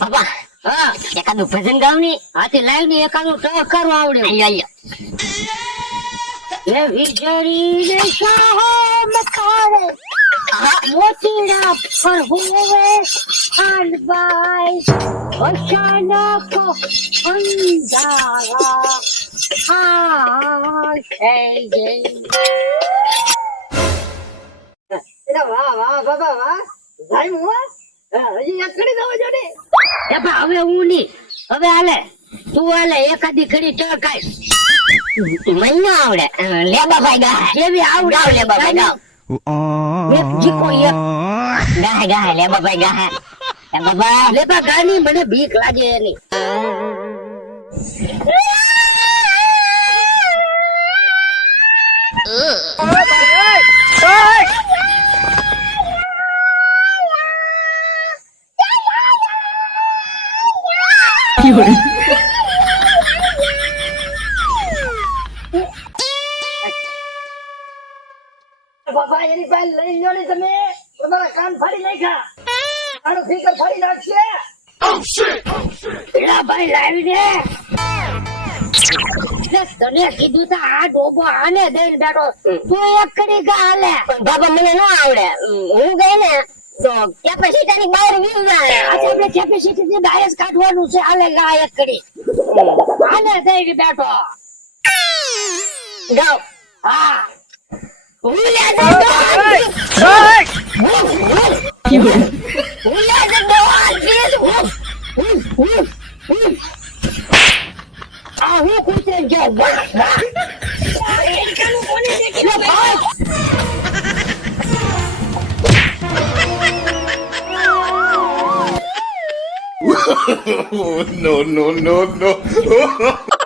બાબા હા એકાદું ભજન ગાવની હાથી લાઈવની એકાદું ટ્રક કરવા આવડ્યો અહીંયા એ વીજળી ને શાહો મકારે મોતીડા પર હોવે ખાનબાઈ અચાનક અંધારા. હાલ બાબા ભાઈ તું હાલે એકાદી ઘડી ટક આય મને ના આવડે અ, લેબાભાઈ ગાય જેવી આવડે ગાવ લેબાભાઈ ગાવ એક જીકો એક ગાય લેબા ભાઈ ગાય લેબાભાઈ લેબા ગાની મને બીક લાગે એની બાબા એની પાસે લઈ લો ને તમે તમારા કાન ફાડી નાખ્યા આનું ફિકર ફાડી નાખશે ભાઈ લાવી દે તને કીધું તા આ ડોબો આને દઈને બેઠો. તું એક કરી ગા હાલે. પણ બાબા મને ના આવડે. હું ગઈ ને તો કેપેસિટી ની બહાર વીજ ના આજે આપણે કેપેસિટી થી ડાયસ કાઢવાનું છે. હાલે ગા એક કરી. આને દઈને બેઠો. ગાવ હા. હું લે છે હું લે છે દોડ please no, no, no, no.